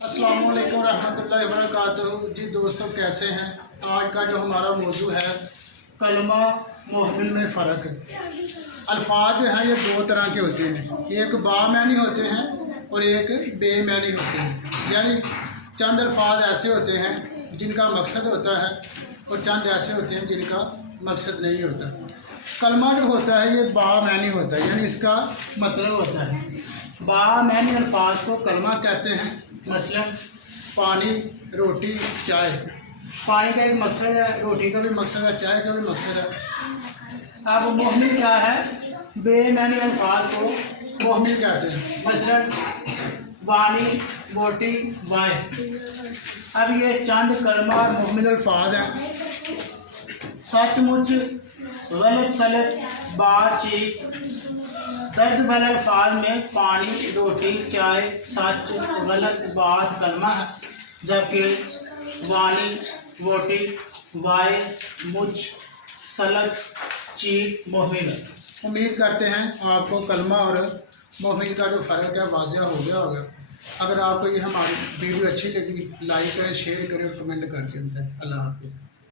अस्सलाम वालेकुम रहमतुल्लाहि व बरकातुहू। जी दोस्तों, कैसे हैं? आज का जो हमारा मौजू है कलमा मुहमिल में फ़र्क। अल्फाज जो हैं ये दो तरह के होते हैं, एक बामैनी होते हैं और एक बेमैनी होते हैं। यानी चंद अल्फाज ऐसे होते हैं जिनका मकसद होता है और चंद ऐसे होते हैं जिनका मकसद नहीं होता। कलमा जो होता है ये बामैनी होता है, यानी इसका मतलब होता है। बामैनी अल्फाज को कलमा कहते हैं। मसलन पानी, रोटी, चाय। पानी का एक मकसद है, रोटी का भी मकसद है, चाय का भी मकसद है। अब मुहमिल क्या है? बेमैनी अल्फाज को मुहमिल कहते हैं। मसलन वानी, बोटी, वाय। अब ये चंद कलमा और मुहमिल अल्फाज हैं। सचमुच, गलत सलत, बातचीत। दर्ज वाले अल्फाज में पानी, रोटी, चाय, सच, गलत, बात कलमा है, जबकि वानी, बोटी, वाय, मुझ, सलत, चीत मुहमिल है। उम्मीद करते हैं आपको कलमा और मुहमिल का जो फ़र्क है वाज़िह हो गया होगा। अगर आपको ये हमारी वीडियो अच्छी लगी, लाइक करें, शेयर करें, कमेंट करके। अल्लाह हाफ़िज़।